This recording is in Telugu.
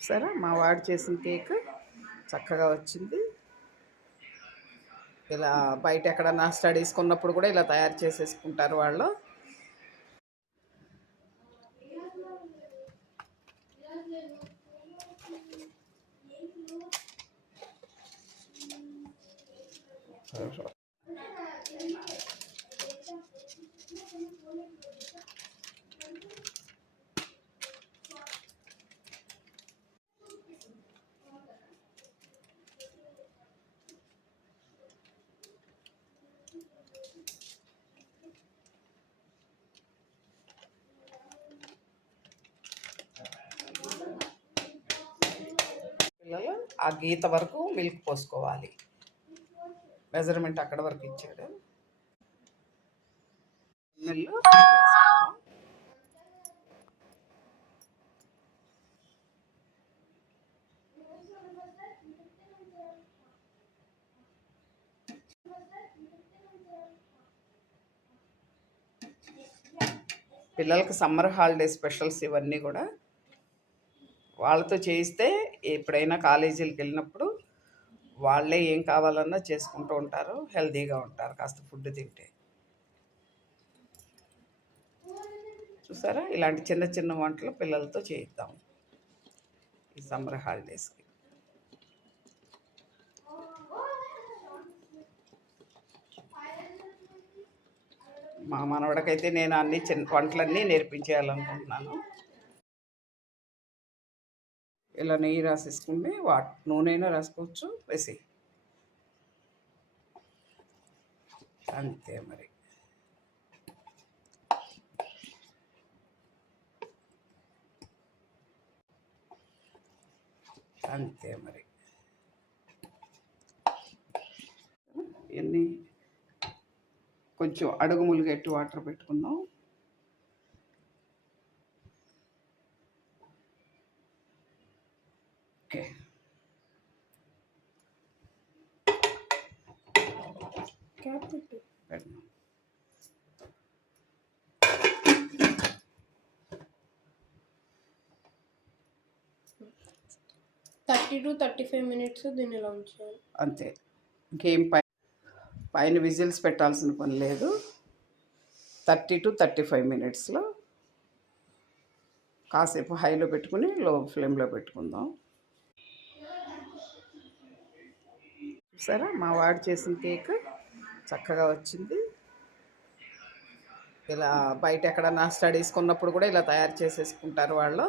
చూసారా మా వాడు చేసిన కేక్ చక్కగా వచ్చింది. ఇలా బయట ఎక్కడన్నా స్టడీస్కి ఉన్నప్పుడు కూడా ఇలా తయారు చేసేసుకుంటారు వాళ్ళు. పిల్లలు ఆ గీత వరకు మిల్క్ పోసుకోవాలి. మెజర్మెంట్ అక్కడ వరకు ఇచ్చాడు. మిల్లు పిల్లలకి సమ్మర్ హాలిడే స్పెషల్స్ ఇవన్నీ కూడా వాళ్ళతో చేయిస్తే ఎప్పుడైనా కాలేజీలకు వెళ్ళినప్పుడు వాళ్ళే ఏం కావాలన్నా చేసుకుంటూ ఉంటారు, హెల్తీగా ఉంటారు కాస్త ఫుడ్ తింటే. చూసారా ఇలాంటి చిన్న చిన్న వంటలు పిల్లలతో చేయిద్దాం ఈ సమ్మర్ హాలిడేస్కి. మా మనవడికైతే నేను అన్ని చిన్న వంటలన్నీ నేర్పించేయాలనుకుంటున్నాను. ఇలా నెయ్యి రాసేసుకుంటే నూనెైనా రాసుకోవచ్చు, వేసి అంతే మరి. అంతే మరి ఇవన్నీ కొంచెం అడుగు ములిగెట్టు వాటర్ పెట్టుకుందాం. ఓకే, పెట్టు. 30 to 35 minutes దీన్ని ఇలా ఉంచాలి అంతే. ఇంకేం పైన విజిల్స్ పెట్టాల్సిన పని లేదు. 30 to 35 మినిట్స్లో కాసేపు హైలో పెట్టుకుని లో ఫ్లేమ్లో పెట్టుకుందాం. చూసారా మా వాడు చేసిన కేక్ చక్కగా వచ్చింది. ఇలా బయట ఎక్కడన్నా స్టడీస్కి ఉన్నప్పుడు కూడా ఇలా తయారు చేసేసుకుంటారు వాళ్ళు.